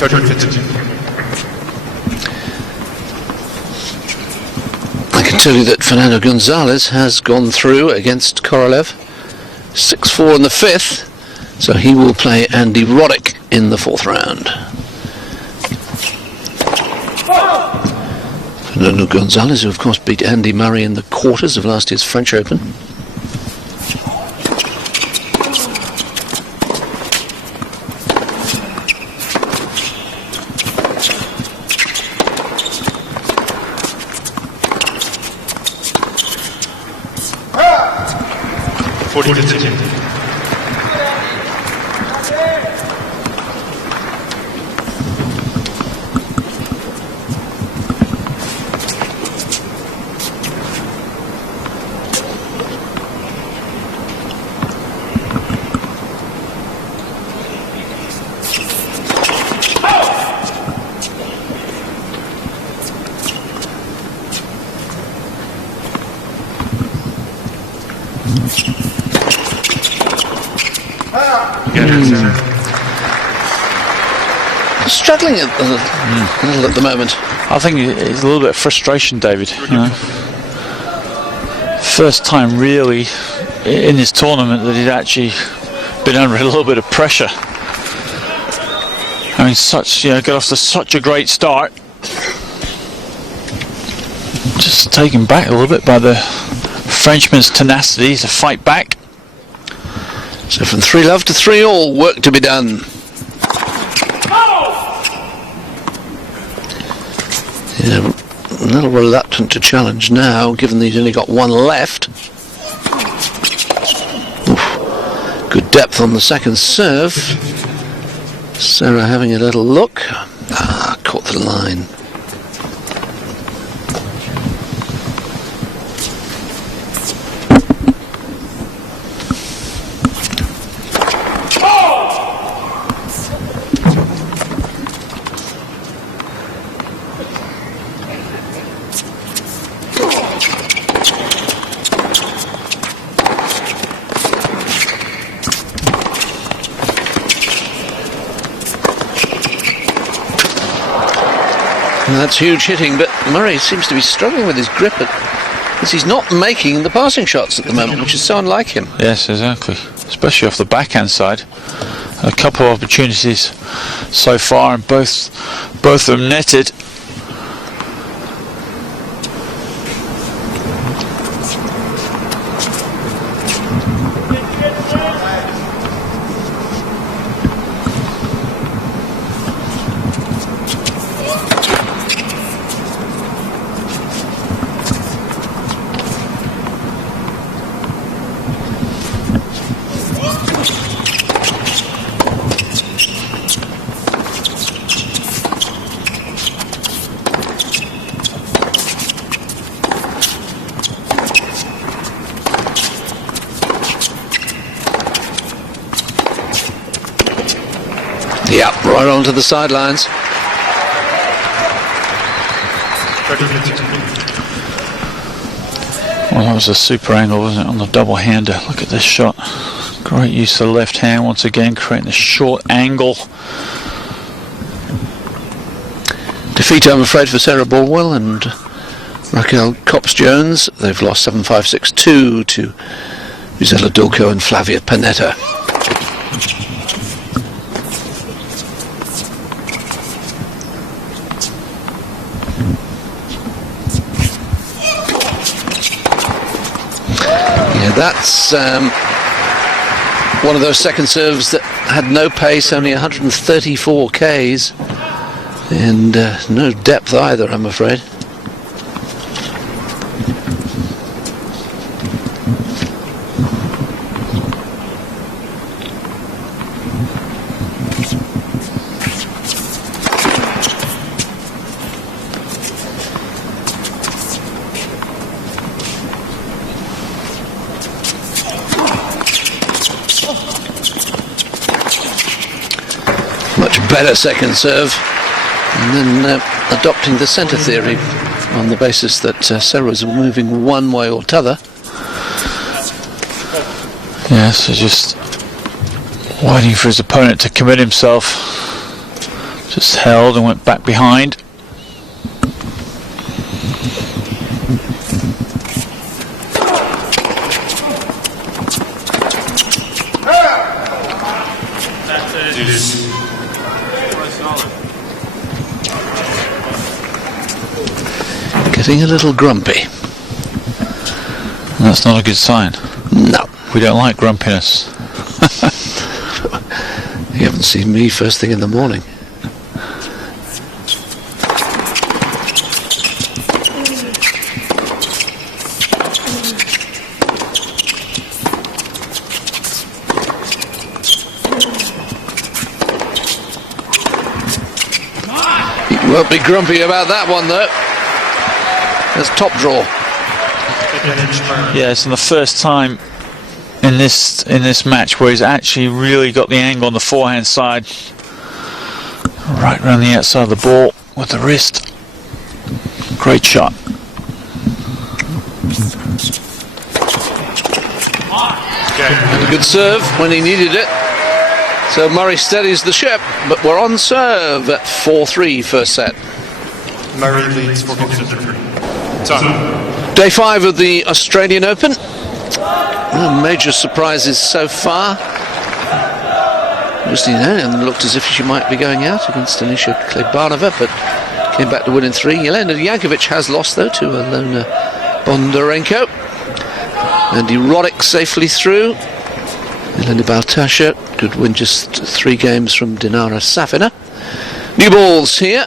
I can tell you that Fernando Gonzalez has gone through against Korolev. 6-4 in the fifth, so he will play Andy Roddick in the fourth round. Fernando Gonzalez, who of course beat Andy Murray in the quarters of last year's French Open. Struggling a little at the moment. I think it's a little bit of frustration, David. You know? First time really in this tournament that he'd actually been under a little bit of pressure. I mean, got off to such a great start. Just taken back a little bit by the Frenchman's tenacity to fight back. So from 3-love to 3-all, work to be done. Yeah, a little reluctant to challenge now, given that he's only got one left. Oof. Good depth on the second serve. Serra having a little look. Caught the line. That's huge hitting, but Murray seems to be struggling with his grip because he's not making the passing shots at the moment, which is so unlike him. Yes, exactly. Especially off the backhand side. A couple of opportunities so far, and both of them netted. Yep, right onto the sidelines. Well, that was a super angle, wasn't it, on the double-hander? Look at this shot. Great use of the left hand once again, creating a short angle. Defeat, I'm afraid, for Sarah Baldwell and Raquel Copps-Jones. They've lost 7-5, 6-2 to Gisela Dulco and Flavia Panetta. That's one of those second serves that had no pace, only 134 Ks, and no depth either, I'm afraid. Better second serve, and then adopting the centre theory on the basis that Serra was moving one way or t'other. Yeah, so just waiting for his opponent to commit himself Just held and went back behind. Getting a little grumpy. That's not a good sign. No. We don't like grumpiness. You haven't seen me first thing in the morning. You won't be grumpy about that one though. There's top draw. Yeah, it's the first time in this match where he's actually really got the angle on the forehand side, right around the outside of the ball with the wrist. Great shot. And a good serve when he needed it. So Murray steadies the ship, but we're on serve at 4-3 first set. Murray leads for Day 5 of the Australian Open. No major surprises so far. Christine Allen looked as if she might be going out against Anisha Klebanova, but came back to win in 3. Jelena Jankovic has lost though to Alona Bondarenko. And Roddick safely through. Elena Baltasha could win just 3 games from Dinara Safina. New balls here.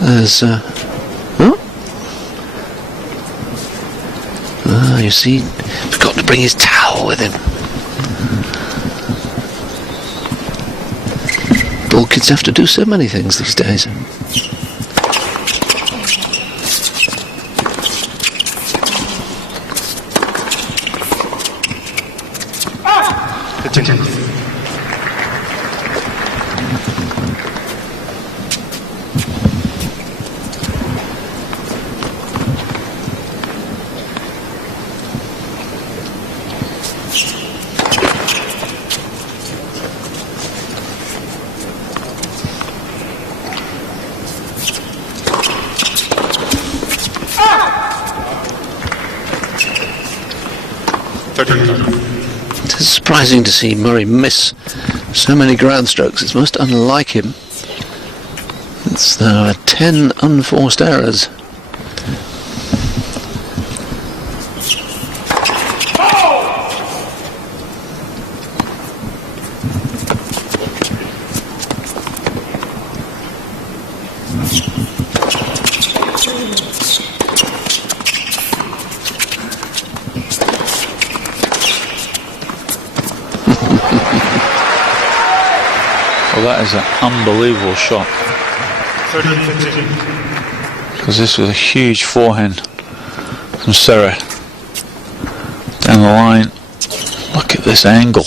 There's you see, forgot to bring his towel with him. Ball kids have to do so many things these days. It's surprising to see Murray miss so many ground strokes. It's most unlike him. There are 10 unforced errors. Well, that is an unbelievable shot. 13-15. Because this was a huge forehand from Serra. Down the line. Look at this angle.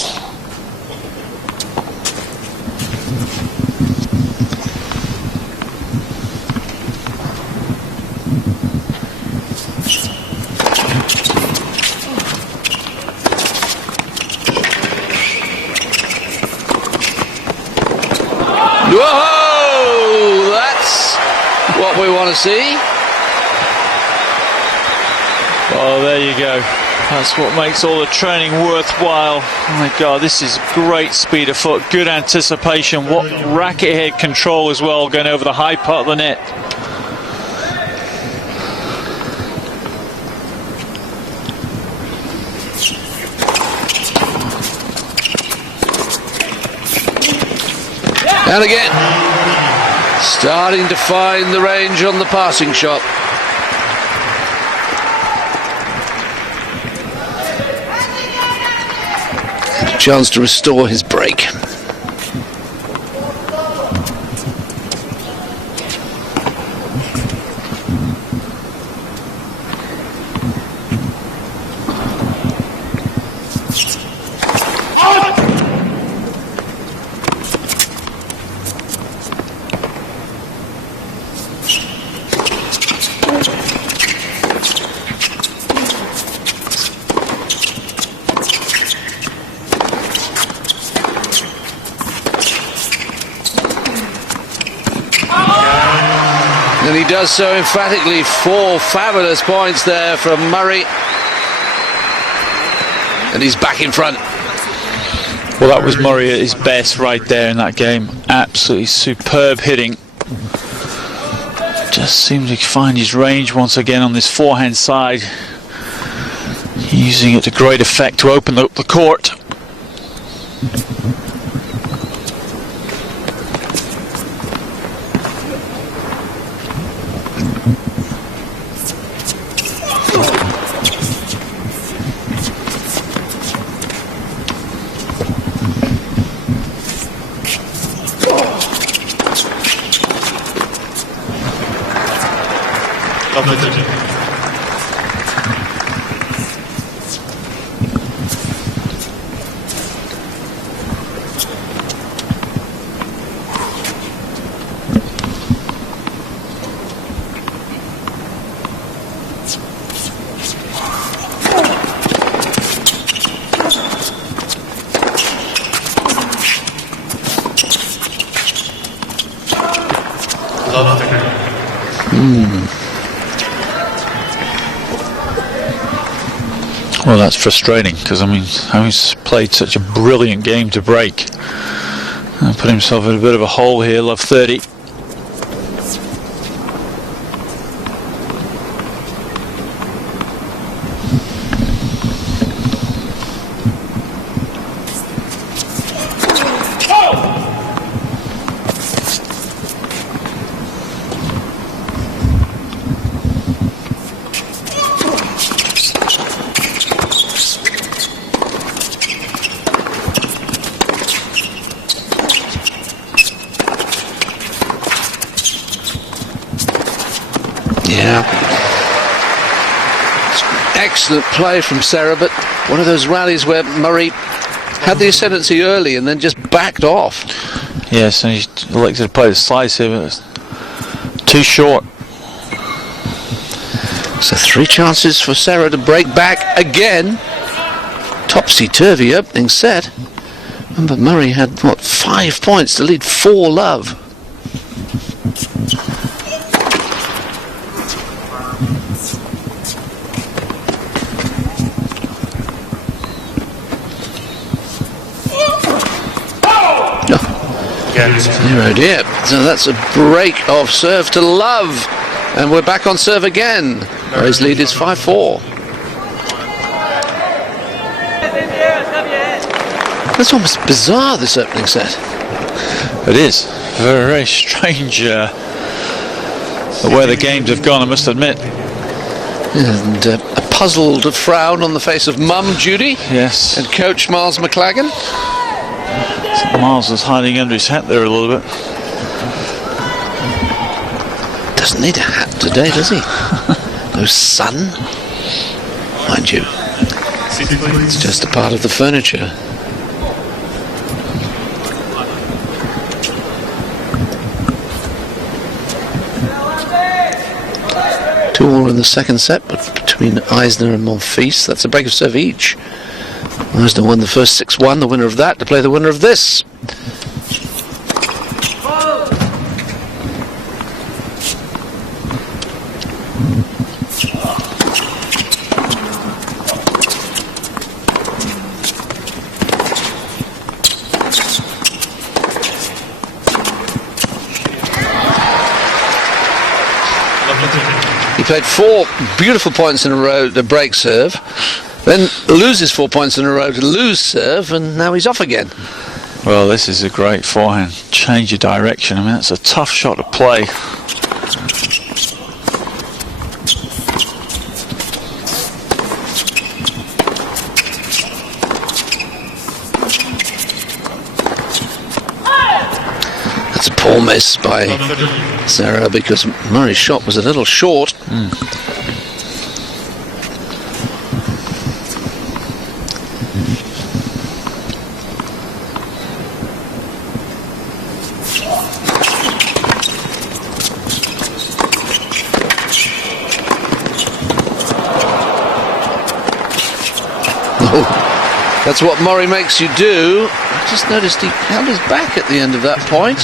Whoa! That's what we want to see. Oh, there you go. That's what makes all the training worthwhile. Oh my God, this is great speed of foot, good anticipation. What racket head control as well, going over the high part of the net. And again, starting to find the range on the passing shot. A chance to restore his break. And he does so emphatically. 4 fabulous points there from Murray. And he's back in front. Well, that was Murray at his best right there in that game. Absolutely superb hitting. Just seems to find his range once again on this forehand side. Using it to great effect to open up the court. Well, that's frustrating because I mean, he's played such a brilliant game to break and put himself in a bit of a hole here. Love 30. Yeah. Excellent play from Serra, but one of those rallies where Murray had the ascendancy early and then just backed off. Yes, and he elected to play the slice here, but it's too short. So 3 chances for Serra to break back again. Topsy-turvy opening set. Remember, Murray had, 5 points to lead 4-love. Oh dear. So that's a break of serve to Love. And we're back on serve again. Murray's lead is 5-4. That's almost bizarre, this opening set. It is. Very, very strange the way the games have gone, I must admit. And a puzzled frown on the face of Mum Judy. Yes. And Coach Miles McLagan. Miles is hiding under his hat there a little bit. Doesn't need a hat today, does he? No sun. Mind you, it's just a part of the furniture. Two all in the second set, but between Eisner and Monfils, that's a break of serve each. Eisner won the first 6-1, the winner of that to play the winner of this. He played 4 beautiful points in a row to break serve, then loses 4 points in a row to lose serve, and now he's off again. Well, this is a great forehand. Change of direction. I mean, that's a tough shot to play. That's a poor miss by Serra because Murray's shot was a little short. That's what Murray makes you do. I just noticed he held his back at the end of that point.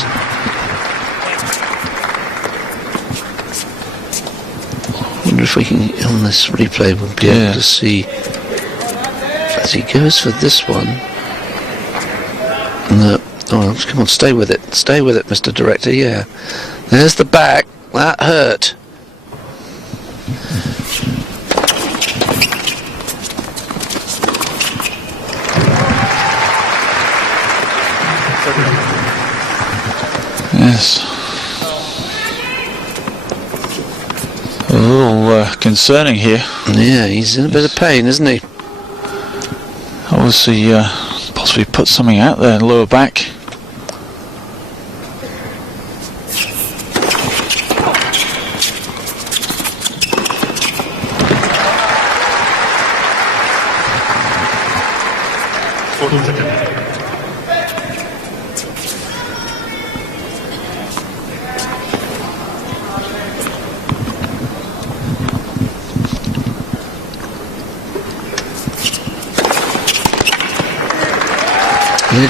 we can, on this replay, we'll be able to see as he goes for this one. No, oh, come on, stay with it, Mr. Director. Yeah, there's the back. That hurt. Yes. A little concerning here. Yeah, he's in a bit of pain, isn't he? Obviously, possibly put something out there, lower back.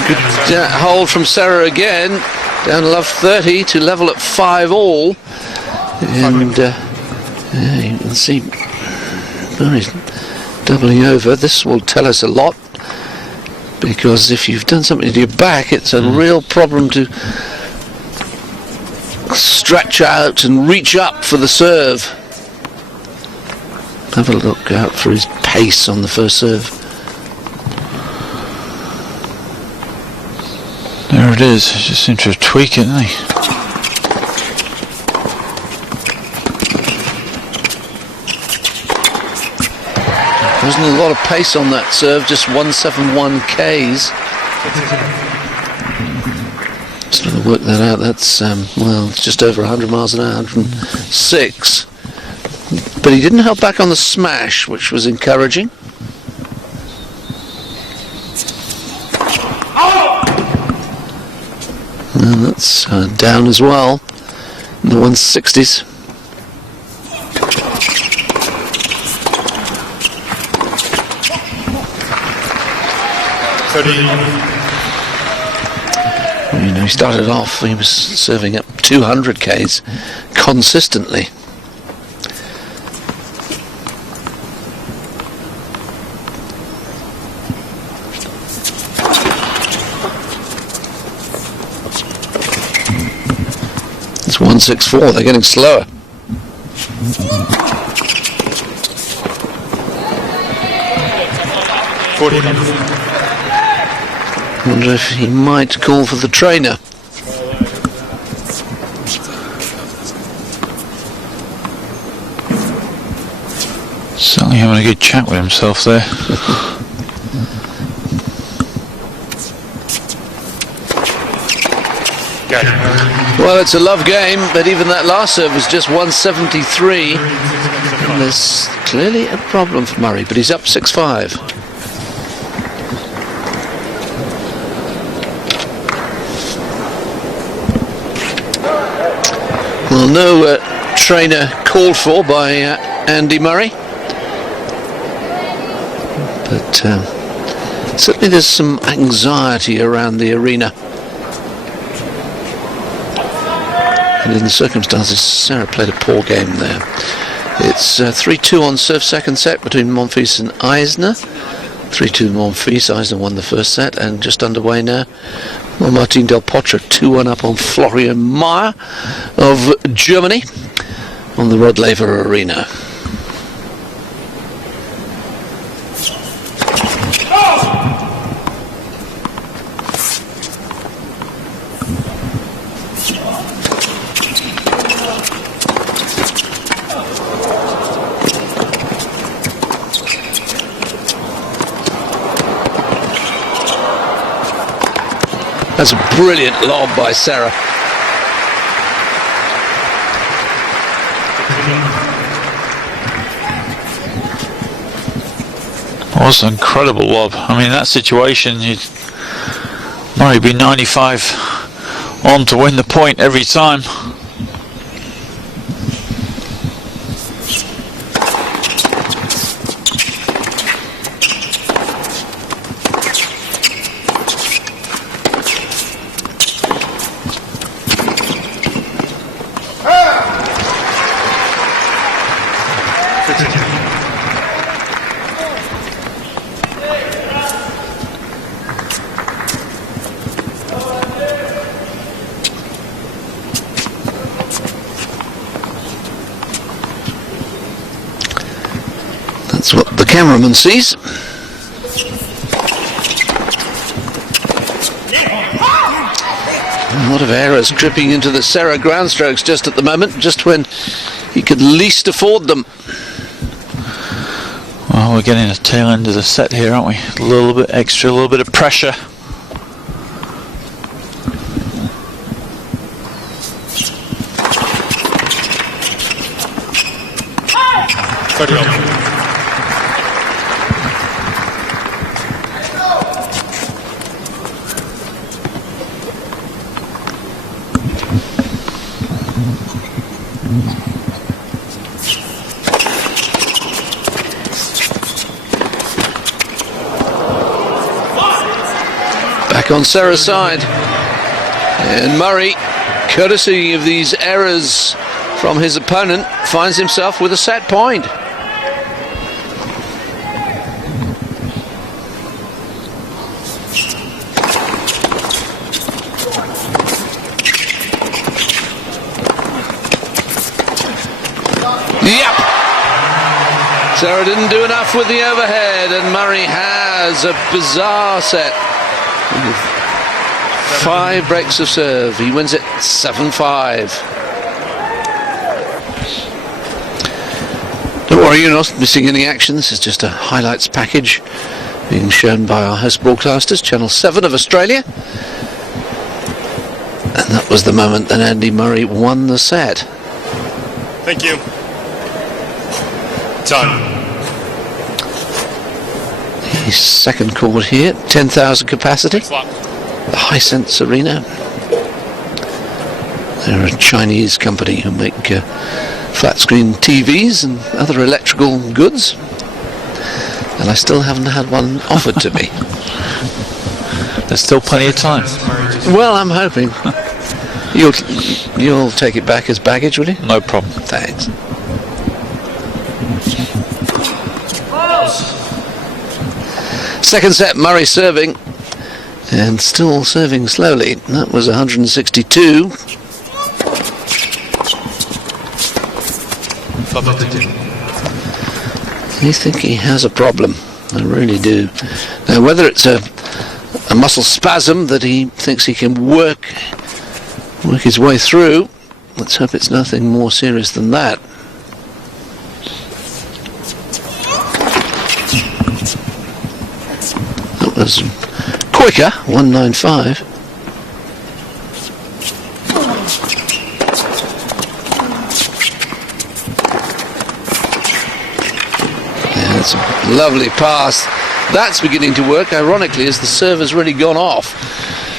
Good hold from Serra again, down to love 30 to level at 5 all, and yeah, you can see Murray's doubling over. This will tell us a lot, because if you've done something to your back, it's a real problem to stretch out and reach up for the serve. Have a look out for his pace on the first serve. There it is. He just seems to tweak it, doesn't he? There wasn't a lot of pace on that serve, just 171 Ks. Just trying to work that out. That's well, it's just over 100 miles an hour, 106. But he didn't hold back on the smash, which was encouraging. And that's down as well in the 160s. Well, you know, he started off, he was serving up 200 Ks consistently. It's 164, they're getting slower. I wonder if he might call for the trainer. Certainly having a good chat with himself there. Well, it's a love game, but even that last serve was just 173. And there's clearly a problem for Murray, but he's up 6-5. Well, no trainer called for by Andy Murray. But certainly there's some anxiety around the arena. And in the circumstances, Serra played a poor game there. It's 3-2 on serve second set between Monfils and Eisner. 3-2 Monfils. Eisner won the first set, and just underway now. Well, Martin Del Potro 2-1 up on Florian Mayer of Germany on the Rod Laver Arena. That's a brilliant lob by Serra. That was an incredible lob. I mean, that situation, you'd Murray be 95 on to win the point every time. That's what the cameraman sees. A lot of errors dripping into the Serra ground strokes just at the moment, just when he could least afford them. Well, we're getting a tail end of the set here, aren't we? A little bit extra, a little bit of pressure. Back on Serra's side, and Murray, courtesy of these errors from his opponent, finds himself with a set point. Yep. Serra didn't do enough with the overhead, and Murray has a bizarre set. 5 breaks of serve. He wins it 7-5. Don't worry, you're not missing any action. This is just a highlights package being shown by our host broadcasters, Channel 7 of Australia. And that was the moment that Andy Murray won the set. Thank you. Done. His second court here, 10,000 capacity. The Hisense Arena. They're a Chinese company who make flat screen TVs and other electrical goods. And I still haven't had one offered to me. There's still plenty of time. Well, I'm hoping. You'll take it back as baggage, will you? No problem. Thanks. Second set, Murray serving, and still serving slowly. That was 162. I think he has a problem. I really do. Now, whether it's a muscle spasm that he thinks he can work his way through, let's hope it's nothing more serious than that. That was quicker, 195. Yeah, that's a lovely pass. That's beginning to work, ironically, as the serve has really gone off.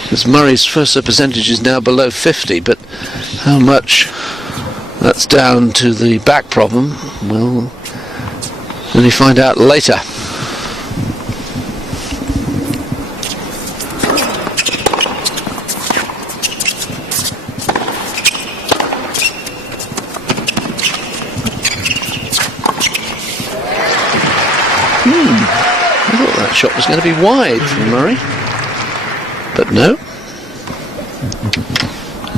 Because Murray's first serve percentage is now below 50, but how much that's down to the back problem, we'll only find out later. I thought that shot was going to be wide from Murray, but no.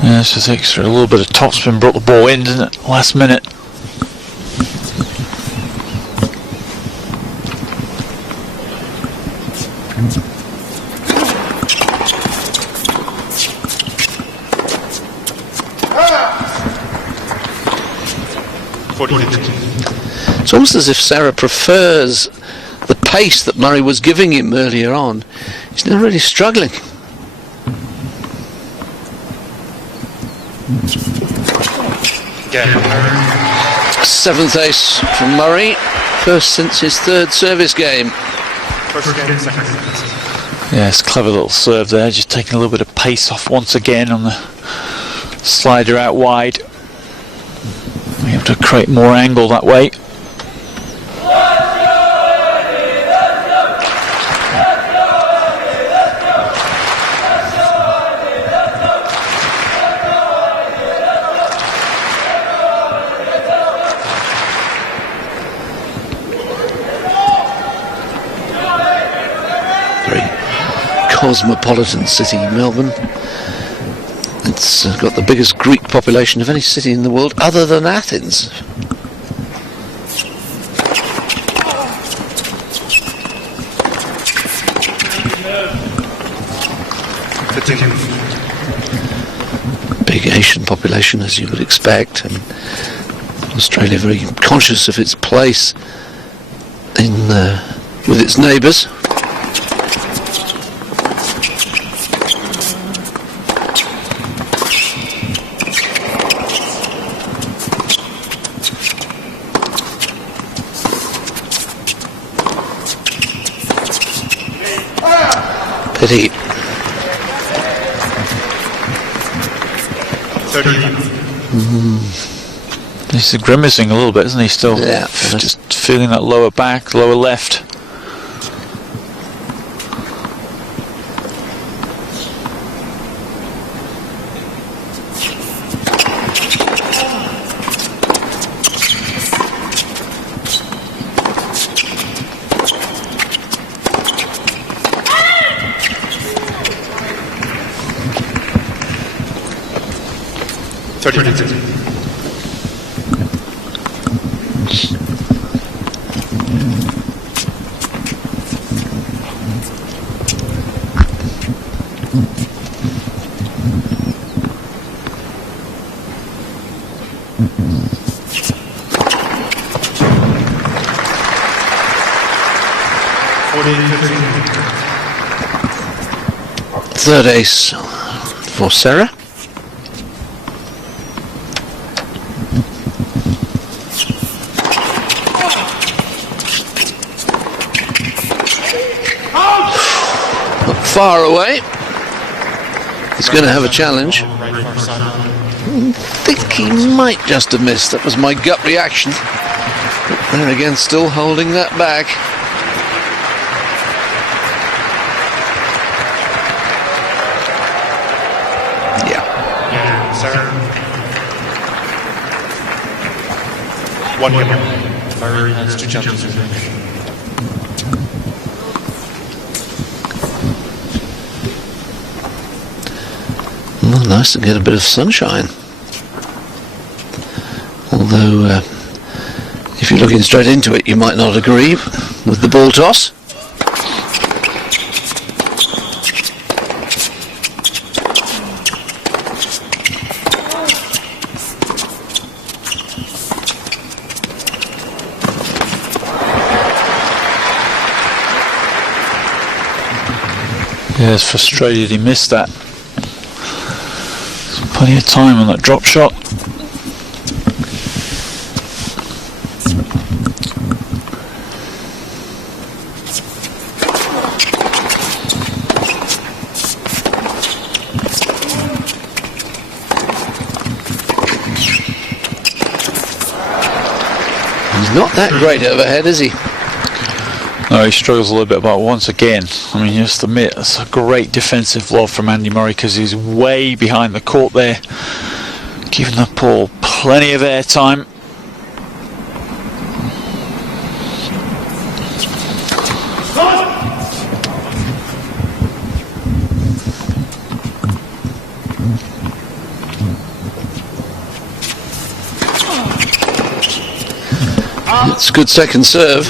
Yeah, it's just extra. A little bit of topspin brought the ball in, didn't it? Last minute. It's almost as if Serra prefers the pace that Murray was giving him earlier on. He's now really struggling. Seventh ace from Murray, first since his third service game. Yeah, it's a clever little serve there, just taking a little bit of pace off once again on the slider out wide. We have to create more angle that way. Cosmopolitan city, Melbourne. It's got the biggest Greek population of any city in the world other than Athens. big Asian population, as you would expect, and Australia very conscious of its place in with its neighbours. Pity. 30. He's grimacing a little bit, isn't he? Still, Yeah. just feeling that lower back, lower left. Third ace for Serra. Not far away. He's going to have a challenge. I think he might just have missed. That was my gut reaction. But there again, still holding that back. Serra. 1 game. Murray has 2 chances. Well, nice to get a bit of sunshine. Although, if you're looking straight into it, you might not agree with the ball toss. Yeah, it's frustrated he missed that. There's plenty of time on that drop shot. He's not that great overhead, is he? No, he struggles a little bit, but once again, I mean, you just admit, it's a great defensive lob from Andy Murray because he's way behind the court there, giving the ball plenty of airtime. It's a good second serve.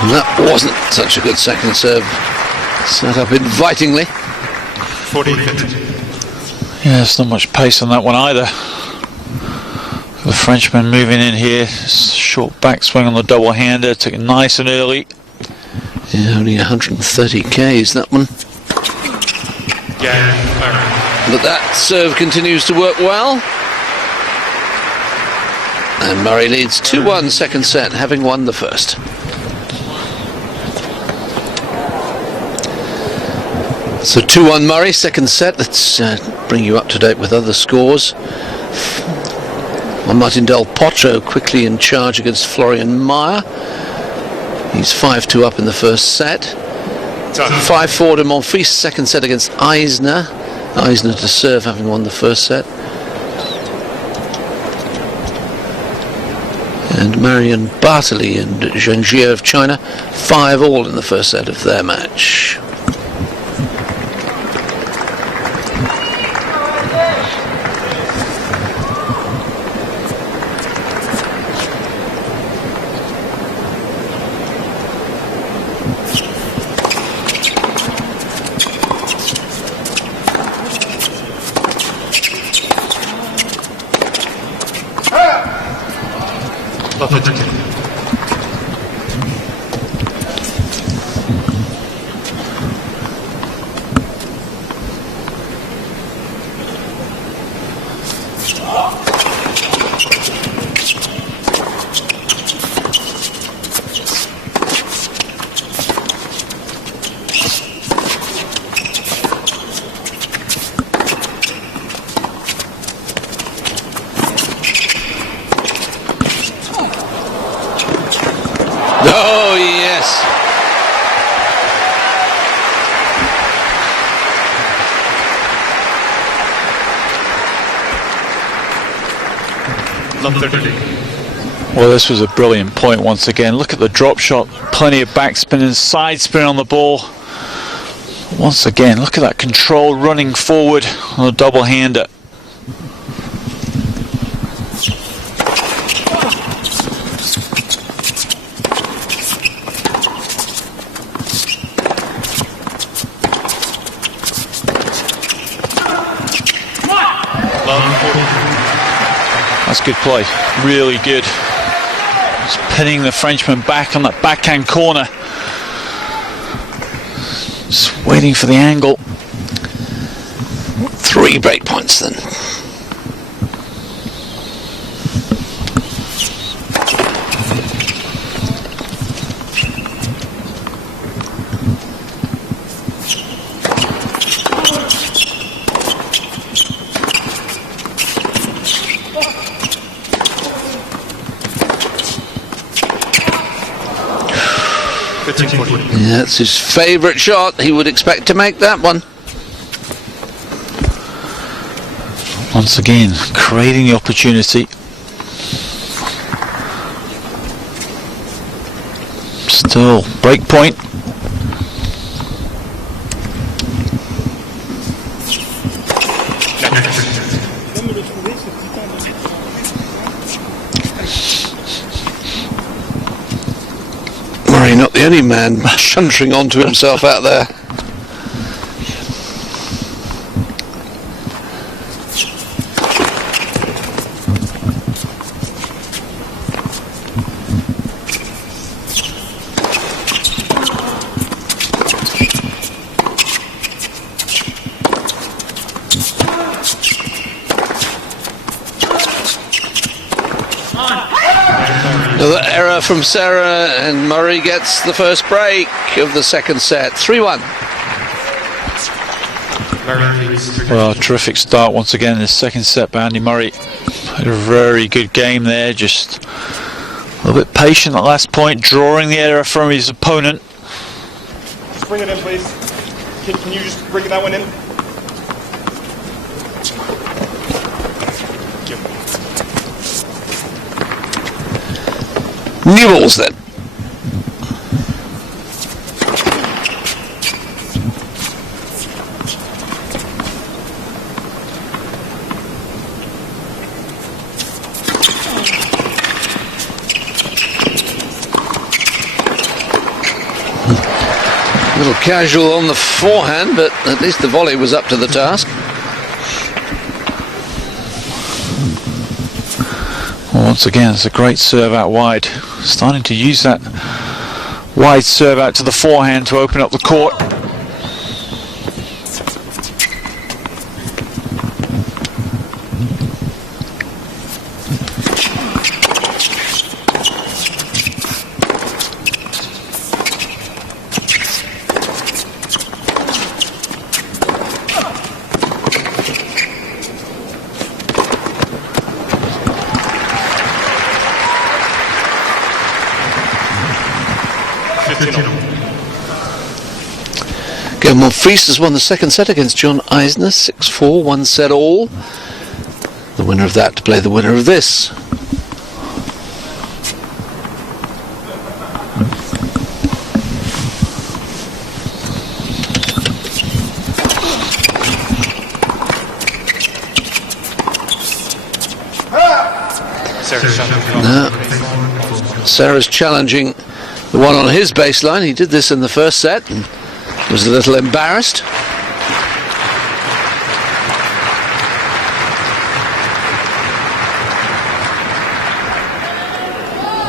And that wasn't such a good second serve. Set up invitingly. 40-50. Yeah, there's not much pace on that one either. The Frenchman moving in here, short backswing on the double-hander, took it nice and early. Yeah, only 130 Ks that one. Yeah, But that serve continues to work well. And Murray leads 2-1 second set, having won the first. So 2-1 Murray, second set. Let's bring you up to date with other scores. Martin Del Potro quickly in charge against Florian Mayer. He's 5-2 up in the first set. 5-4 to Monfils, second set against Eisner. Eisner to serve, having won the first set. and Marion Bartley and Zheng Jie of China 5-all in the first set of their match. Oh, yes. Well, this was a brilliant point once again. Look at the drop shot, plenty of backspin and side spin on the ball. Once again, look at that control running forward on a double-hander. That's good play, really good. Just pinning the Frenchman back on that backhand corner. Just waiting for the angle. 3 break points then. Yeah, that's his favourite shot. He would expect to make that one. Once again, creating the opportunity. Still, break point. Murray, not the only man shunting onto himself out there. Another error from Serra, and Murray gets the first break of the second set. 3-1. Well, terrific start once again in the second set by Andy Murray. Had a very good game there, just a little bit patient at last point, drawing the error from his opponent. Just bring it in, please. Can you just bring that one in? New balls then. A little casual on the forehand, but at least the volley was up to the task. Well, once again, it's a great serve out wide. Starting to use that wide serve out to the forehand to open up the court. Monfils has won the second set against John Eisner, 6-4, 1 set all. The winner of that to play the winner of this. No. Serra's challenging the one on his baseline. He did this in the first set and was a little embarrassed.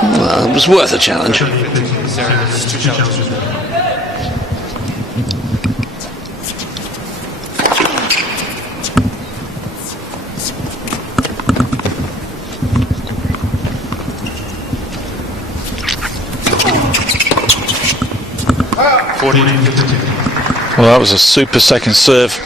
Well, it was worth a challenge. Well, that was a super second serve.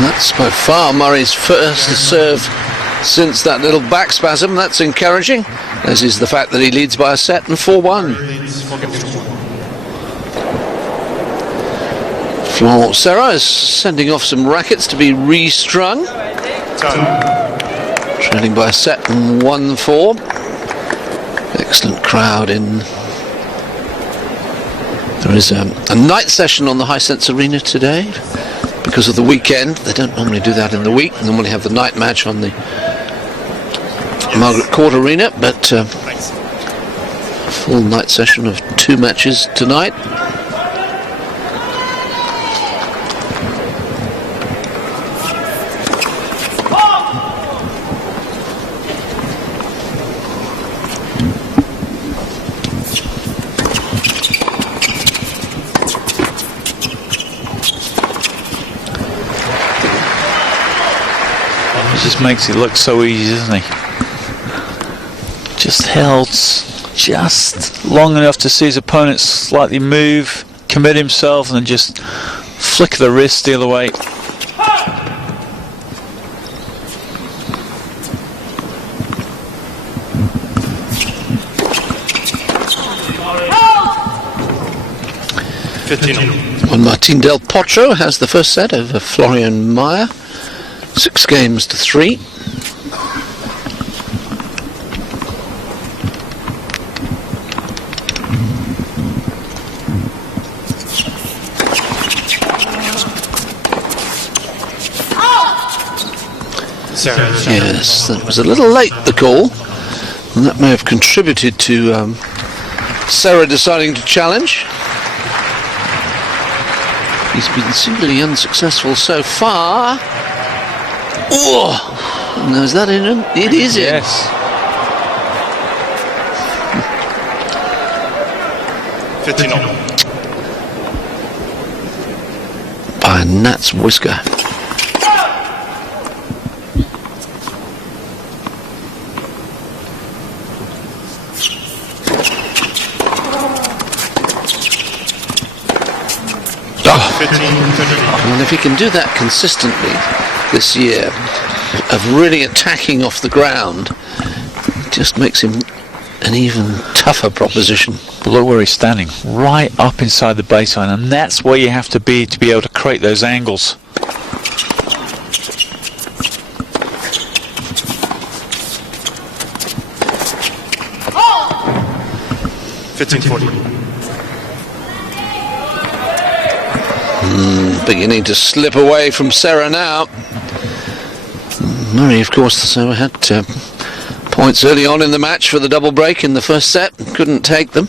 That's by far Murray's first serve since that little back spasm. That's encouraging, as is the fact that he leads by a set and 4-1. Florent Serra is sending off some rackets to be restrung. Trailing by a set and 1-4. Excellent crowd in. There is a night session on the Hisense Arena today. Because of the weekend, they don't normally do that in the week. They normally have the night match on the Margaret Court Arena, but a full night session of 2 matches tonight. Just makes it look so easy, doesn't he? Just held just long enough to see his opponent slightly move, commit himself, and then just flick the wrist the other way. Well, Martin Del Potro has the first set over Florian Mayer. 6 games to 3. Yes, that was a little late, the call, and that may have contributed to Serra deciding to challenge. He's been singularly unsuccessful so far. Oh, no, is that in? It is in. Yes. By Nat's whisker. And if he can do that consistently this year, of really attacking off the ground, it just makes him an even tougher proposition. Look where he's standing, right up inside the baseline, and that's where you have to be able to create those angles. Beginning to slip away from Serra now. Murray, of course, had points early on in the match for the double break in the first set, couldn't take them.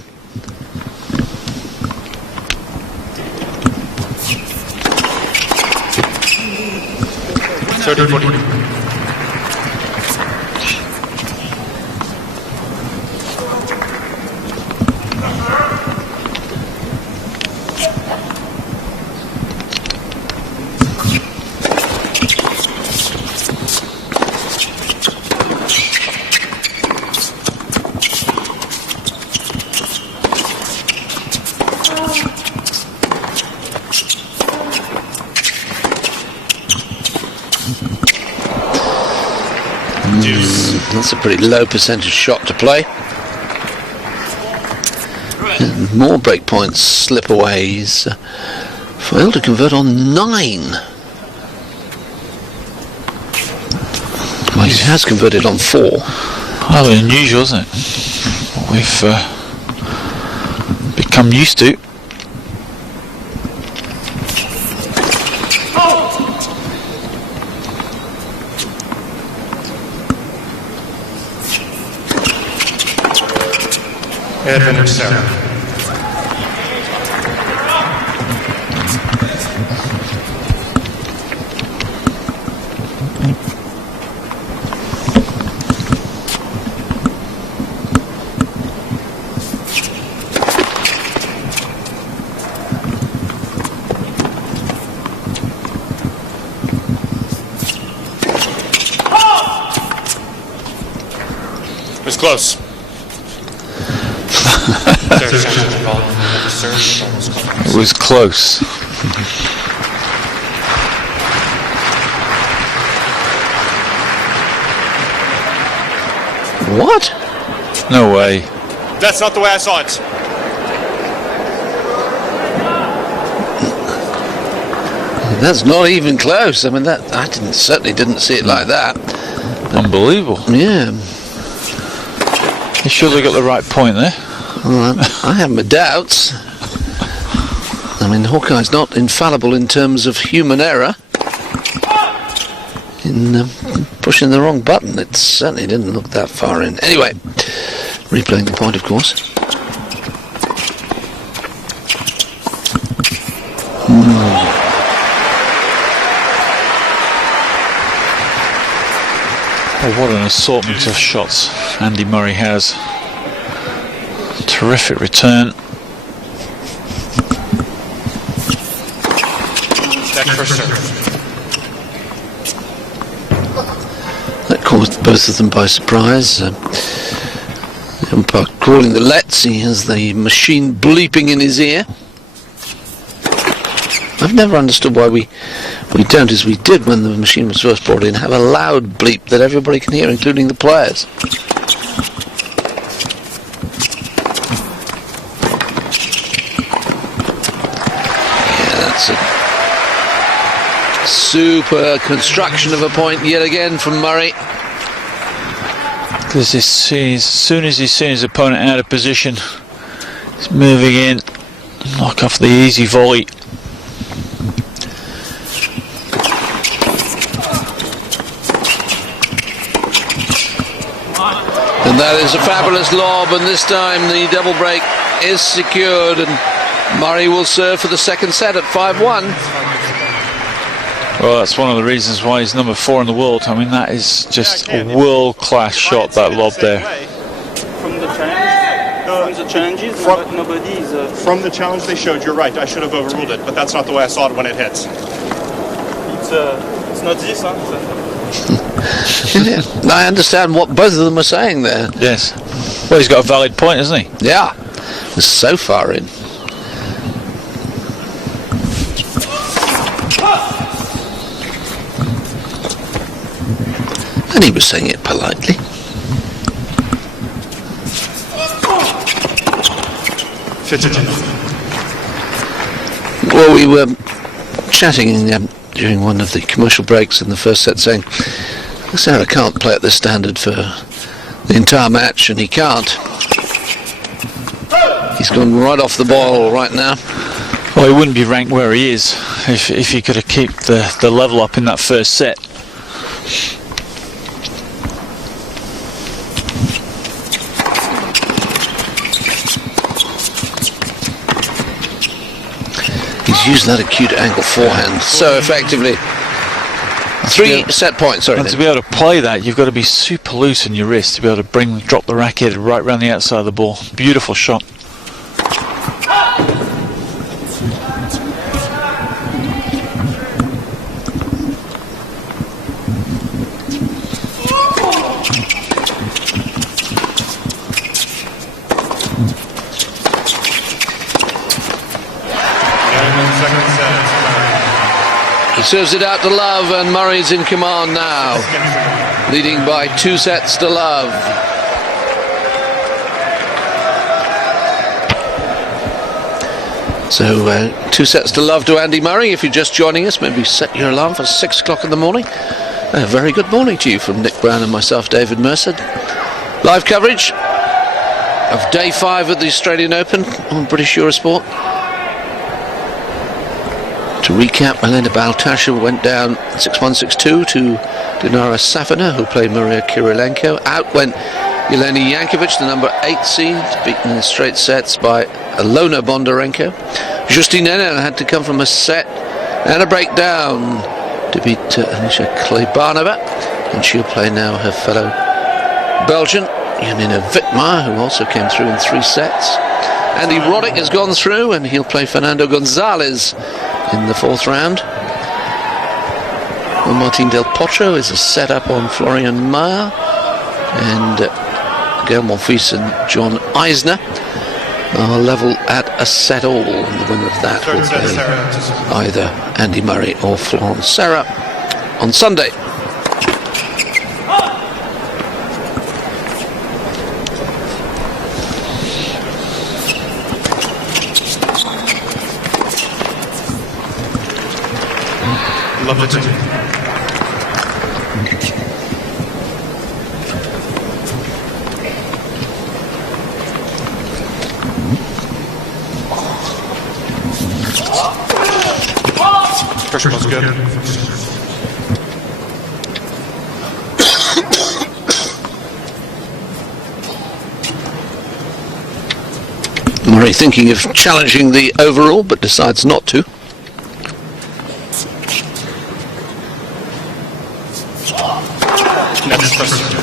That's a pretty low percentage shot to play. And more break points slip away. He's failed to convert on 9. Well, he has converted on 4. Highly unusual, isn't it? What we've become used to. Advantage Serra. It was close. It was close. What? No way. That's not the way I saw it. That's not even close. I mean, that I certainly didn't see it like that. Unbelievable. Yeah. You sure they got the right point there? Well, I have my doubts. I mean, Hawkeye's not infallible in terms of human error. In pushing the wrong button, it certainly didn't look that far in. Anyway, replaying the point, of course. Oh, what an assortment of shots Andy Murray has. Terrific return. That caught both of them by surprise. The umpire calling the lets. He has the machine bleeping in his ear. I've never understood why we don't, as we did when the machine was first brought in, have a loud bleep that everybody can hear, including the players. Super construction of a point yet again from Murray. Because as soon as he's seen his opponent out of position, he's moving in, knock off the easy volley. And that is a fabulous lob, and this time the double break is secured, and Murray will serve for the second set at 5-1. Well, that's one of the reasons why he's number 4 in the world. I mean, that is just a world-class shot, that lob there. From the challenges, nobody is... From the challenge they showed, you're right. I should have overruled it, but that's not the way I saw it when it hits. It's not this, huh? Yeah, I understand what both of them are saying there. Yes. Well, he's got a valid point, hasn't he? Yeah, it's so far in. And he was saying it politely. Well, we were chatting during one of the commercial breaks in the first set, saying Serra can't play at this standard for the entire match, and he can't. He's gone right off the ball right now. Well, he wouldn't be ranked where he is if he could have kept the level up in that first set. He's used that acute angle forehand so effectively. 3 set points, sorry. And to be able to play that, you've got to be super loose in your wrist to be able to drop the racket right around the outside of the ball. Beautiful shot. He's serves it out to Love, and Murray's in command now, leading by 2 sets to Love. So 2 sets to Love to Andy Murray. If you're just joining us, maybe set your alarm for 6 o'clock in the morning. A very good morning to you from Nick Brown and myself, David Mercer. Live coverage of day 5 at the Australian Open on British Eurosport. To recap, Elena Baltasha went down 6-1, 6-2 to Dinara Safina, who played Maria Kirilenko. Out went Jelena Jankovic, the number 8 seed, beaten in straight sets by Ilona Bondarenko. Justine Henin had to come from a set and a breakdown to beat Anisha Klebanova, and she'll play now her fellow Belgian Janina Wittmar, who also came through in 3 sets. Andy Roddick has gone through, and he'll play Fernando Gonzalez in the 4th round. Well, Martin Del Potro is a set up on Florian Mayer, and Gael Monfils and John Eisner are level at a set all, and the winner of that will play either Andy Murray or Florence Serra on Sunday. Love it. Pressure was good. Murray thinking of challenging the overall, but decides not to. Next pressure.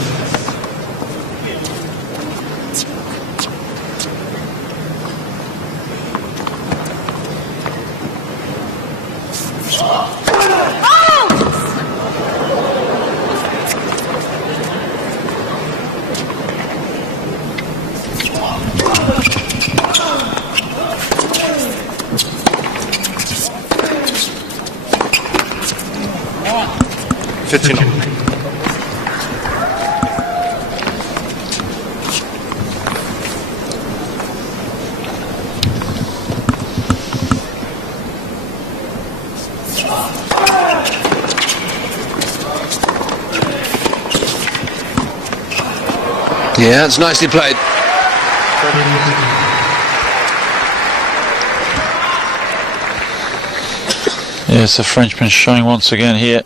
Yeah, it's nicely played. Yes, the Frenchman showing once again here.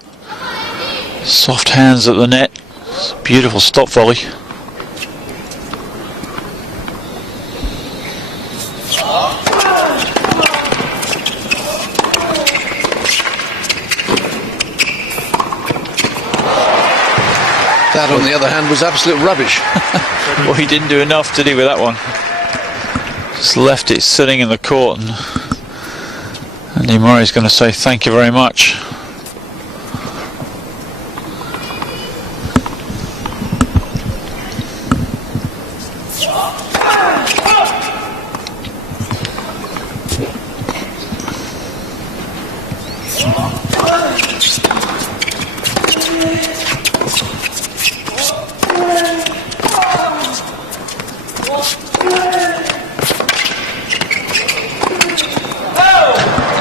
Soft hands at the net. It's a beautiful stop volley. That, on the other hand, was absolute rubbish. Well, he didn't do enough, did he, with that one? Just left it sitting in the court, and Andy Murray's going to say thank you very much.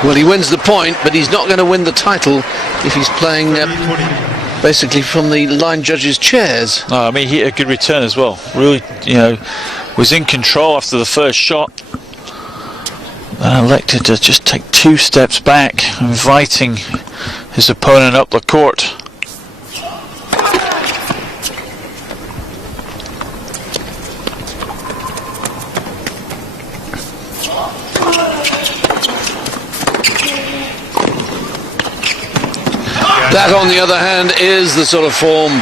Well, he wins the point, but he's not going to win the title if he's playing basically from the line judges' chairs. No, I mean, he had a good return as well. Really, was in control after the first shot. And elected to just take 2 steps back, inviting his opponent up the court. That, on the other hand, is the sort of form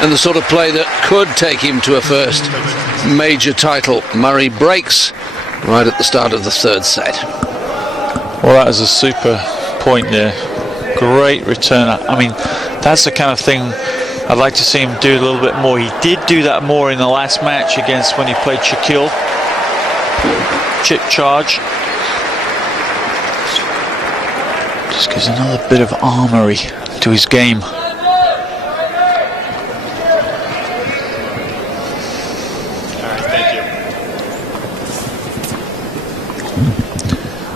and the sort of play that could take him to a first major title. Murray breaks right at the start of the 3rd set. Well, that is a super point there. Great return. I mean, that's the kind of thing I'd like to see him do a little bit more. He did do that more in the last match against when he played Shaquille. Chip charge. Just gives another bit of armoury to his game.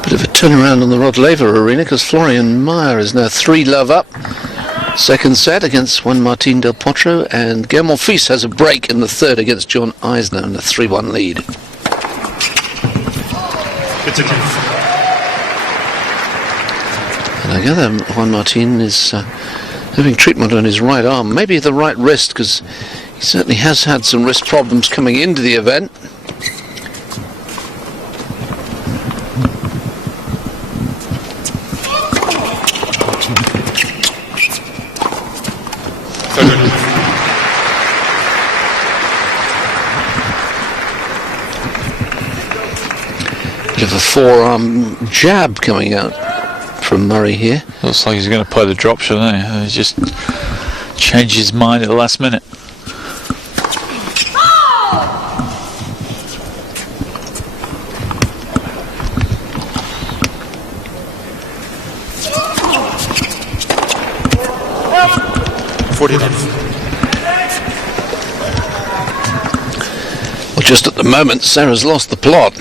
Bit of a turnaround on the Rod Laver arena because Florian Meyer is now 3-love up. Second set against Juan Martín del Potro, and Guillermo Fils has a break in the third against John Eisner in a 3-1 lead. And I gather Juan Martín is having treatment on his right arm, maybe the right wrist, because he certainly has had some wrist problems coming into the event. Bit of a forearm jab coming out from Murray here. Looks like he's going to play the drop shot, doesn't he? He just changed his mind at the last minute. Well, just at the moment, Serra's lost the plot.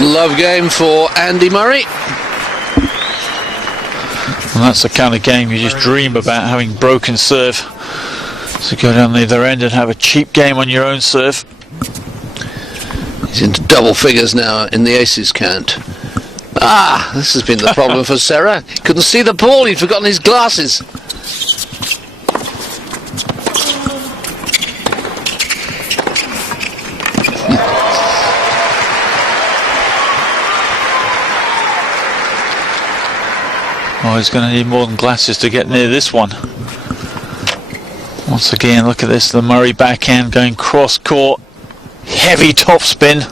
Love game for Andy Murray. And that's the kind of game you just dream about, having broken serve. So go down the other end and have a cheap game on your own serve. He's into double figures now in the aces count. Ah, this has been the problem for Serra. He couldn't see the ball, he'd forgotten his glasses. Oh, he's going to need more than glasses to get near this one. Once again, look at this, the Murray backhand going cross court, heavy topspin.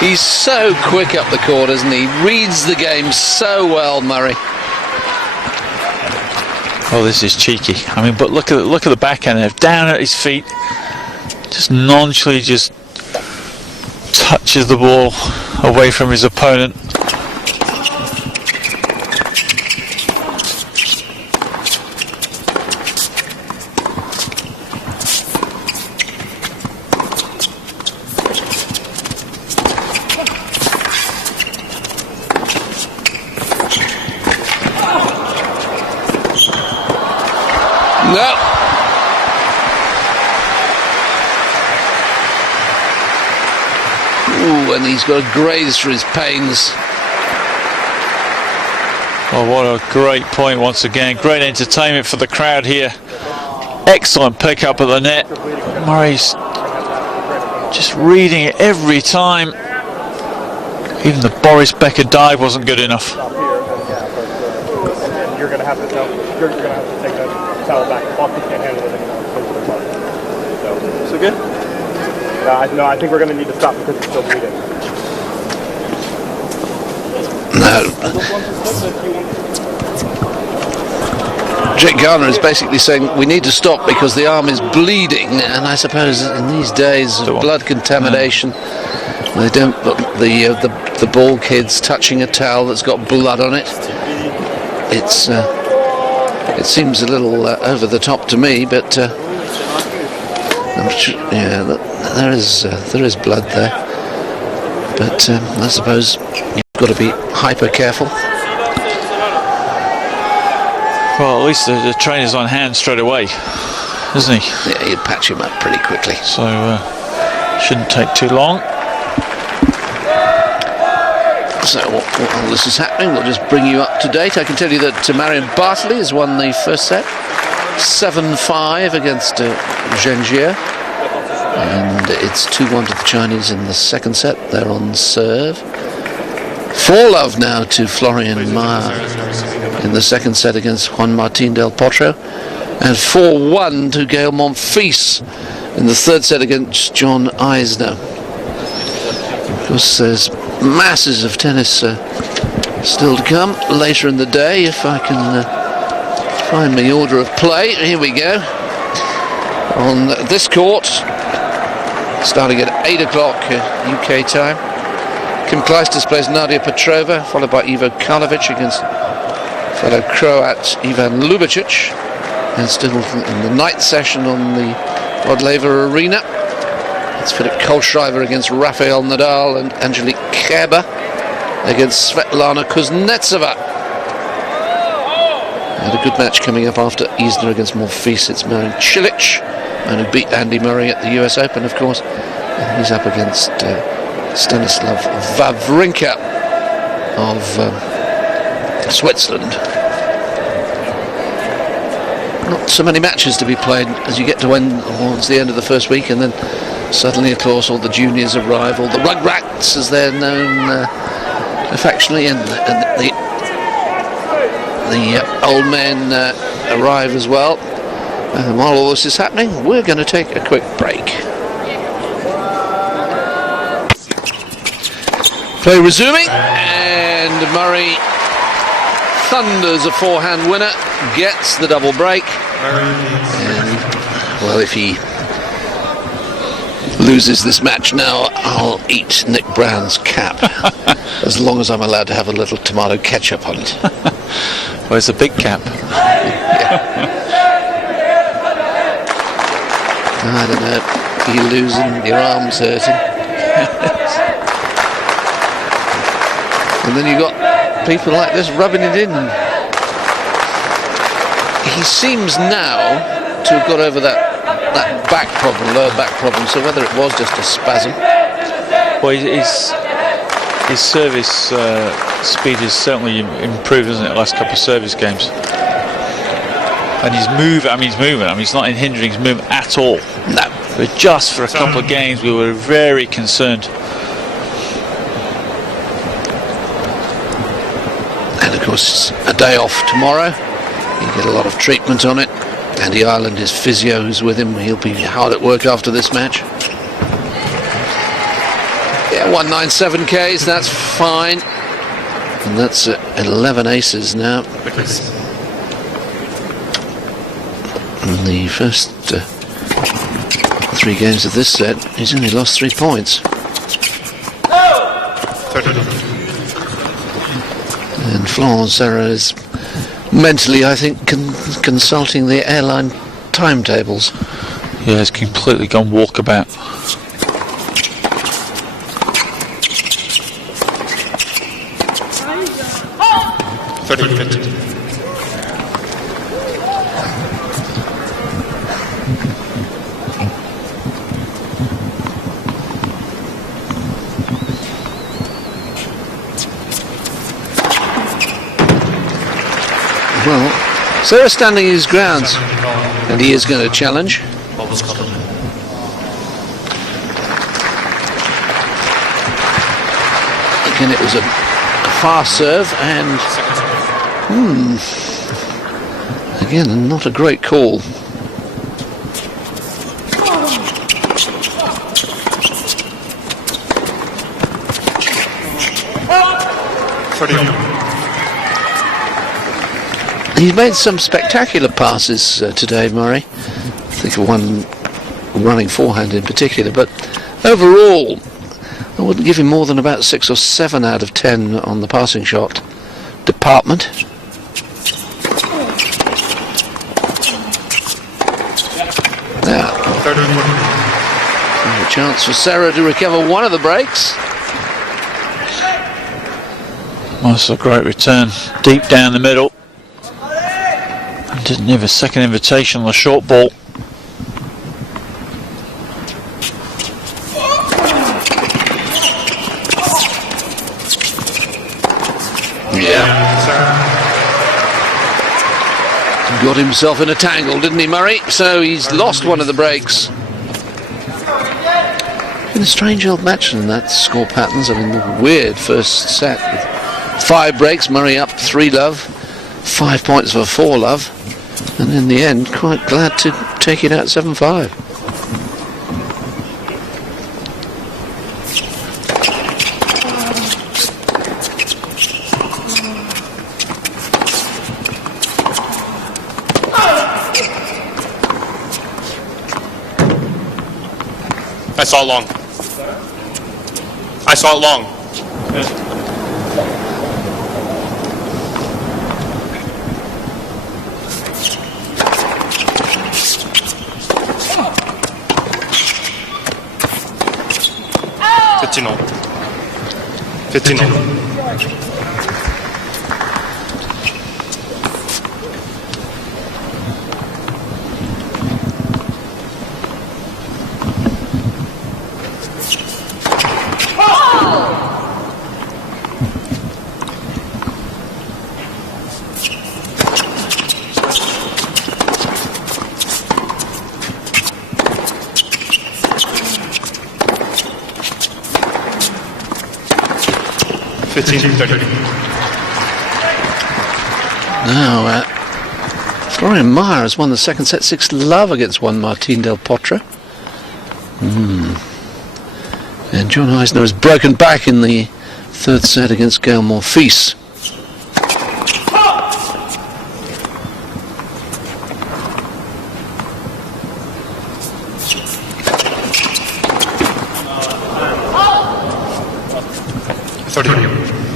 He's so quick up the court, isn't he? Reads the game so well, Murray. Oh, this is cheeky. I mean, but look at the backhand there, down at his feet, just nonchalantly just touches the ball away from his opponent. No. Ooh, and he's got a graze for his pains. Oh, what a great point once again. Great entertainment for the crowd here. Excellent pick up at the net. Murray's just reading it every time. Even the Boris Becker dive wasn't good enough. You're going to have to take that towel back. Boston can't handle it anymore. So good? No, I think we're going to need to stop because it's still bleeding. No. Jake Garner is basically saying we need to stop because the arm is bleeding, and I suppose in these days of blood contamination, they don't put the ball kids touching a towel that's got blood on it. It seems a little over the top to me, but I'm sure, yeah, there is blood there. But I suppose you've got to be hyper careful. Well, at least the trainer's on hand straight away, isn't he? Yeah, he'd patch him up pretty quickly. So shouldn't take too long. So while this is happening, we'll just bring you up to date. I can tell you that Marion Bartley has won the first set, 7-5 against Gengier. And it's 2-1 to the Chinese in the second set. They're on serve. 4-love now to Florian Mayer in the second set against Juan Martín del Potro. And 4-1 to Gael Monfils in the third set against John Eisner. Of course, there's masses of tennis still to come later in the day. If I can find my order of play. Here we go. On this court, starting at 8 o'clock UK time. Kim Clijsters plays Nadia Petrova, followed by Ivo Karlovic against fellow Croat Ivan Lubicic. And still in the night session on the Rod Laver Arena, it's Philip Kohlschreiber against Rafael Nadal and Angelique Kerber against Svetlana Kuznetsova. And a good match coming up after Eisner against Monfils. It's Marin Cilic, and who beat Andy Murray at the US Open, of course. And he's up against Stanislav Wawrinka of Switzerland. Not so many matches to be played as you get towards the end of the first week, and then suddenly, of course, all the juniors arrive, all the Rugrats, as they're known affectionately, and the old men arrive as well. And while all this is happening, we're going to take a quick break. Play resuming, and Murray thunders a forehand winner, gets the double break. And, well, if he loses this match now, I'll eat Nick Brown's cap, as long as I'm allowed to have a little tomato ketchup on it. Well, it's a big cap. Yeah. I don't know, you losing, your arm's hurting. And then you got people like this rubbing it in. He seems now to have got over that back problem, lower back problem, so whether it was just a spasm. Well, his service speed has certainly improved, hasn't it, the last couple of service games. And his movement, he's not hindering his movement at all. No. But just for a couple of games, we were very concerned. And of course, a day off tomorrow. You get a lot of treatment on it. Andy Ireland, his physio, who's with him, he'll be hard at work after this match. Yeah, 197 Ks, that's fine. And that's 11 aces now. In the first 3 games of this set, he's only lost 3 points. And Florent Serra is mentally, I think, consulting the airline timetables. Yeah, it's completely gone walkabout. Well, Serra standing his grounds, and he is going to challenge. Again, it was a fast serve, and again, not a great call. He's made some spectacular passes today, Murray. I think of one running forehand in particular, but overall I wouldn't give him more than about 6 or 7 out of 10 on the passing shot department. Now, a chance for Serra to recover one of the breaks. Well, that's a great return, deep down the middle. Didn't have a second invitation on the short ball. Got himself in a tangle, didn't he, Murray? So he's lost one of the breaks. been a strange old match in that score patterns. I mean, the weird first set with 5 breaks, Murray up 3-love, 5 points for 4-love, and in the end, quite glad to take it out 7-5. I saw it long. I saw it long. Fifteen. 15-30. Now, Florian Meyer has won the second set 6-love against one Martin Del Potro. And John Eisner has broken back in the third set against Gael Monfils.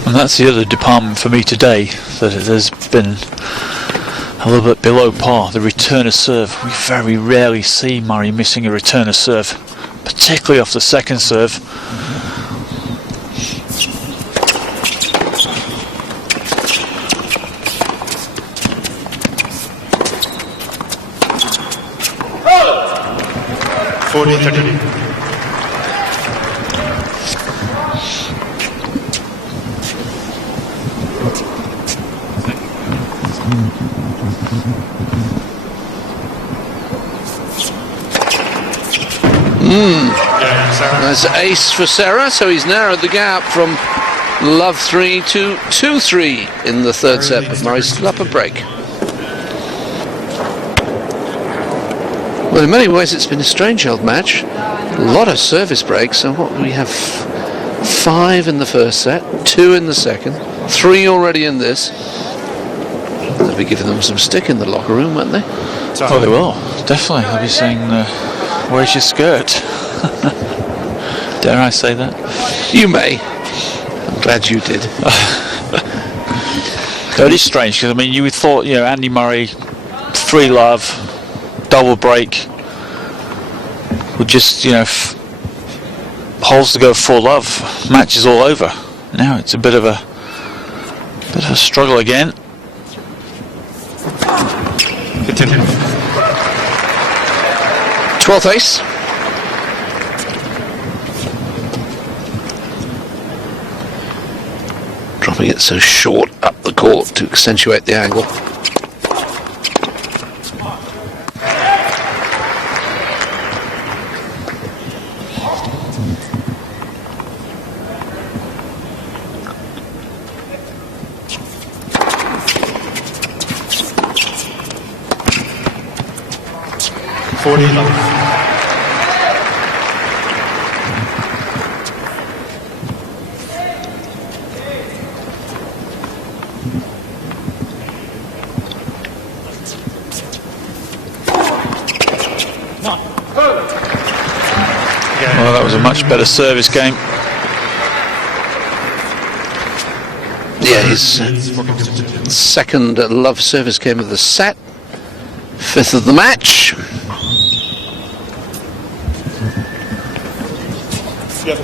And that's the other department for me today, that it has been a little bit below par. The return of serve. We very rarely see Murray missing a return of serve, particularly off the second serve. That's ace for Serra, so he's narrowed the gap from love 3 to 2-3 in the third set, but Murray's still up a break. Well, in many ways it's been a strange old match. A lot of service breaks, so what we have 5 in the first set, 2 in the second, 3 already in this. They'll be giving them some stick in the locker room, won't they? Oh, they will, definitely. They'll be saying, where's your skirt? Dare I say that? You may. I'm glad you did. It is strange, because I mean, you would thought, Andy Murray, 3-love, double break, would just, holes to go 4-love, matches all over. Now it's a bit of a struggle again. 12th ace. Dropping it so short up the court to accentuate the angle. Well, that was a much better service game. Yeah, his second love service game of the set, 5th of the match. The other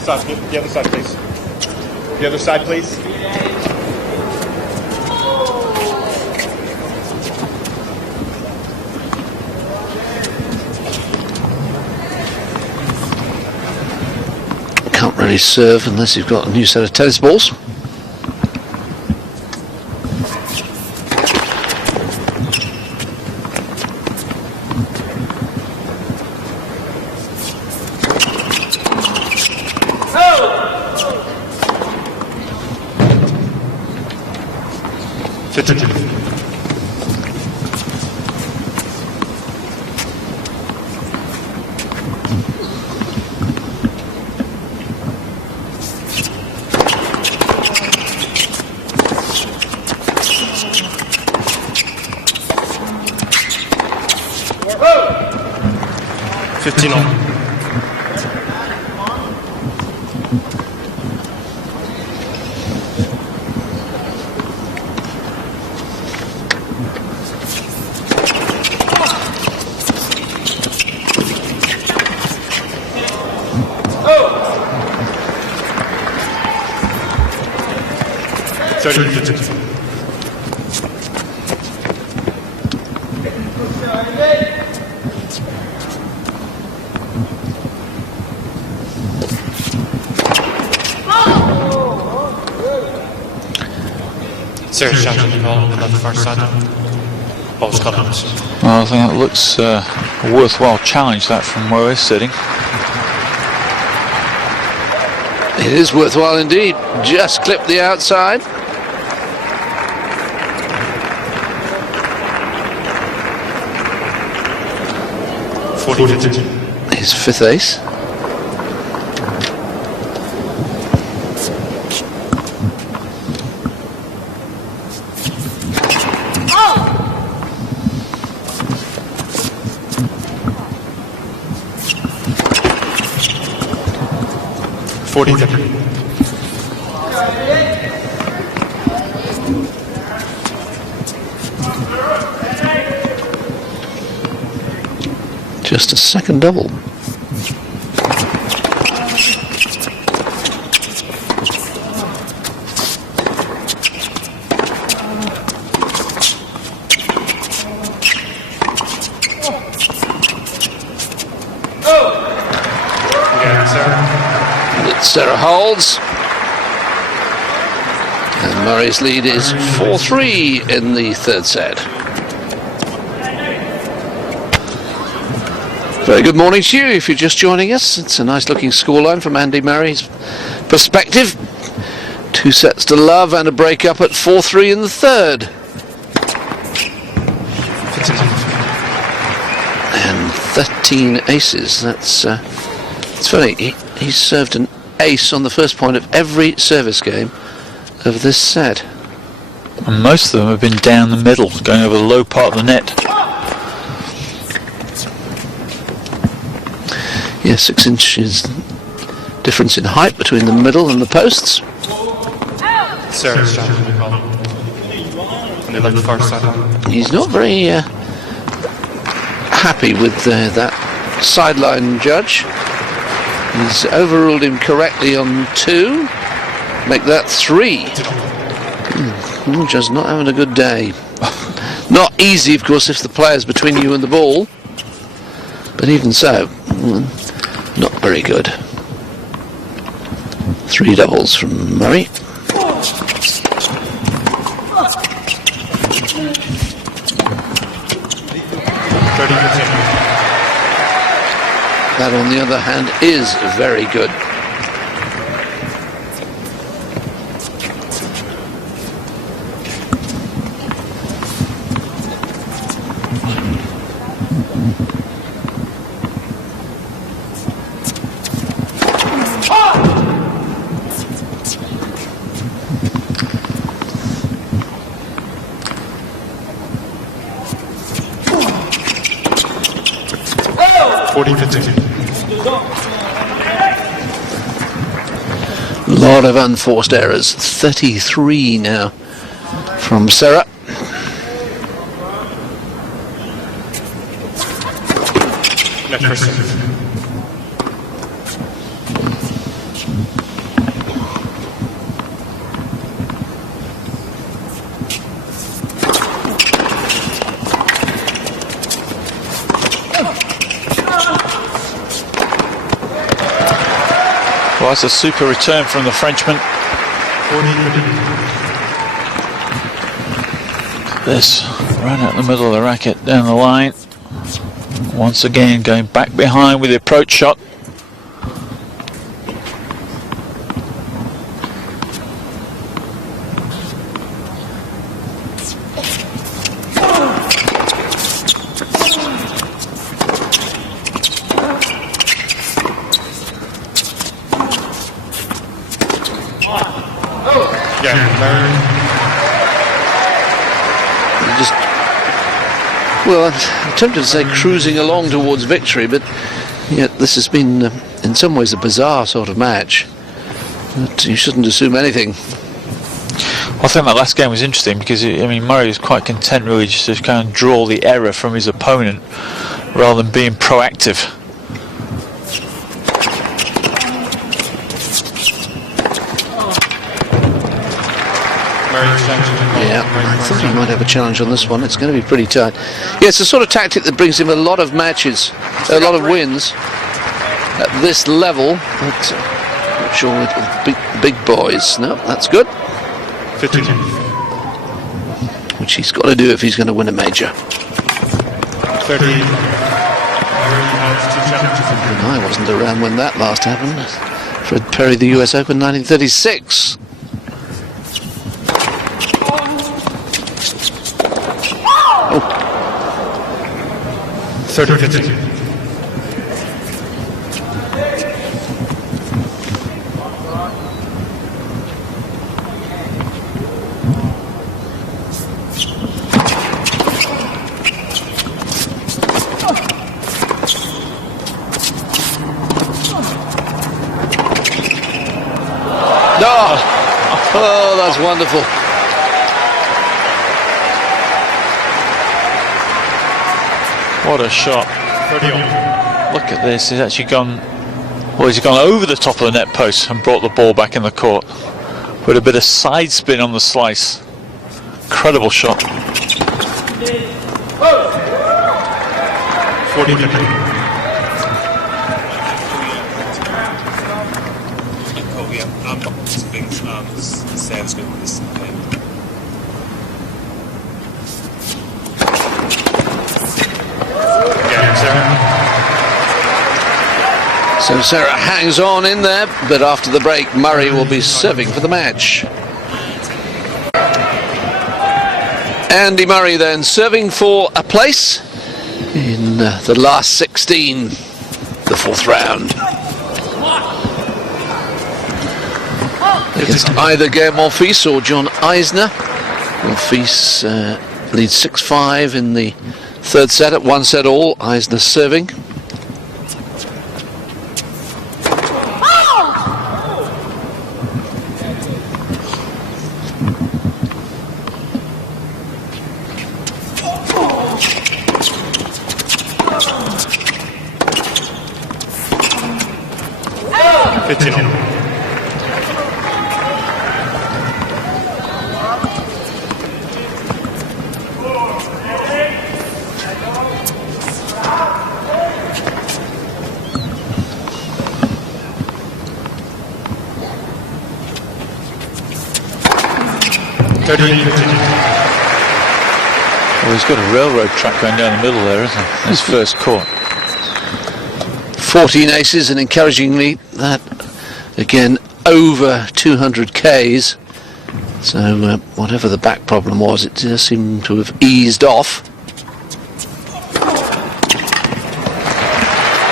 side, please. The other side, please. Can't really serve unless you've got a new set of tennis balls. Serra challenging the ball on the far side. Ball's cut out. Well, I think that looks a worthwhile challenge, that, from where we're sitting. It is worthwhile indeed. Just clipped the outside. His fifth ace. Just a second double. That Serra holds. And Murray's lead is 4-3 in the third set. Very good morning to you if you're just joining us. It's a nice looking scoreline from Andy Murray's perspective. 2 sets to love and a break up at 4-3 in the third. And 13 aces. That's it's funny. He's served an ace on the first point of every service game of this set. And most of them have been down the middle, going over the low part of the net. Yeah, 6 inches difference in height between the middle and the posts. Serra's challenging the ball on the far side. He's not very happy with that sideline judge. He's overruled him correctly on 2. Make that 3. Just not having a good day. Not easy, of course, if the player's between you and the ball. But even so, not very good. 3 doubles from Murray. That, on the other hand, is very good. A lot of unforced errors. 33 now from Serra. Well, that's a super return from the Frenchman. This right out the middle of the racket, down the line. Once again, going back behind with the approach shot. Just, well, I'm tempted to say cruising along towards victory, but yet this has been in some ways a bizarre sort of match. But you shouldn't assume anything. I think that last game was interesting because Murray was quite content really just to kind of draw the error from his opponent rather than being proactive. Yeah, I thought he might have a challenge on this one. It's going to be pretty tight. Yeah, it's the sort of tactic that brings him a lot of matches, a lot of wins at this level. But not sure with big boys. No, that's good. 15. Which he's got to do if he's going to win a major. 30. I wasn't around when that last happened. Fred Perry, the US Open, 1936. Oh. 30-15. Oh, that's wonderful. What a shot. 30-on. Look at this, he's actually gone, well, he's gone over the top of the net post and brought the ball back in the court with a bit of side spin on the slice. Incredible shot. 40-15. Serra's going to win this game. So Serra hangs on in there, but after the break, Murray will be serving for the match. Andy Murray then serving for a place in the last 16, the fourth round. Against either Gael Monfils or John Eisner. Monfils leads 6-5 in the third set at 1 set all. Eisner serving. Well, he's got a railroad track going down the middle there, isn't he? His first court. 14 aces, and encouragingly, that again over 200 Ks. So whatever the back problem was, it does seem to have eased off.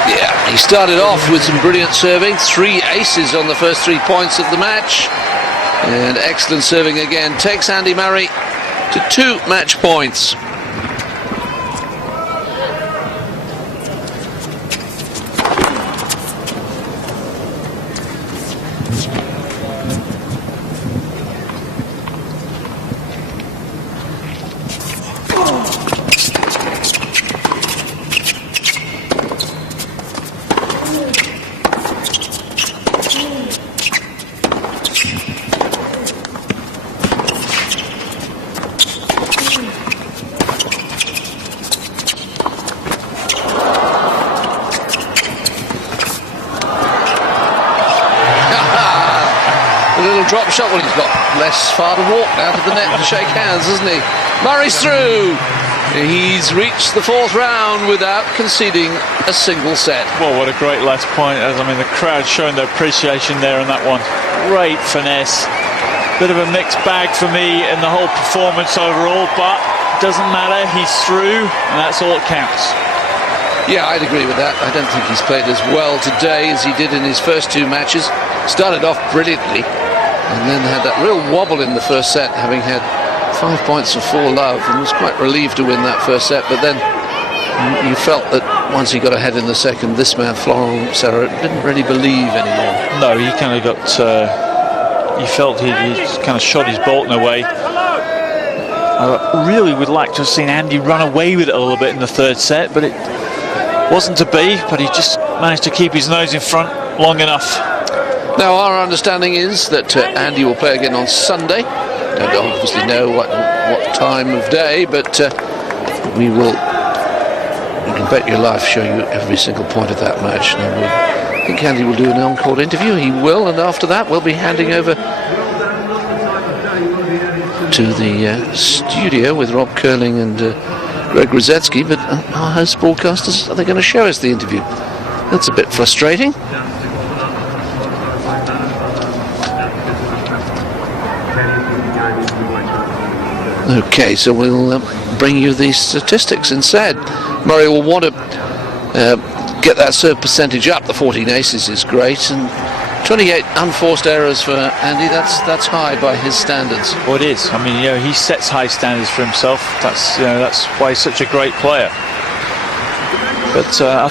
Yeah, he started off with some brilliant serving, 3 aces on the first 3 points of the match. And excellent serving again takes Andy Murray to 2 match points. Drop shot. Well, he's got less far to walk now to the net to shake hands, hasn't he? Murray's through. He's reached the 4th round without conceding a single set. Well, what a great last point. I mean, the crowd showing their appreciation there on that one. Great finesse. Bit of a mixed bag for me in the whole performance overall, but doesn't matter. He's through, and that's all that counts. Yeah, I'd agree with that. I don't think he's played as well today as he did in his first 2 matches. Started off brilliantly. and then had that real wobble in the first set, having had 5 points for 4 love, and was quite relieved to win that first set. But then you felt that once he got ahead in the second, this man, Florent Serra, didn't really believe anymore. No, he kind of got. He felt he kind of shot his bolt in a way. I really would like to have seen Andy run away with it a little bit in the third set, but it wasn't to be. But he just managed to keep his nose in front long enough. Now, our understanding is that Andy will play again on Sunday. Don't obviously know what time of day, but we will. You can bet your life show you every single point of that match. Now, I think Andy will do an encore interview. He will, and after that, we'll be handing over to the studio with Rob Curling and Greg Rosetsky. But our host broadcasters, are they going to show us the interview? That's a bit frustrating. Okay, so we'll bring you these statistics instead. Murray will want to get that serve percentage up. The 14 aces is great, and 28 unforced errors for Andy. That's high by his standards. Well, it is. I mean, he sets high standards for himself. That's why he's such a great player. But I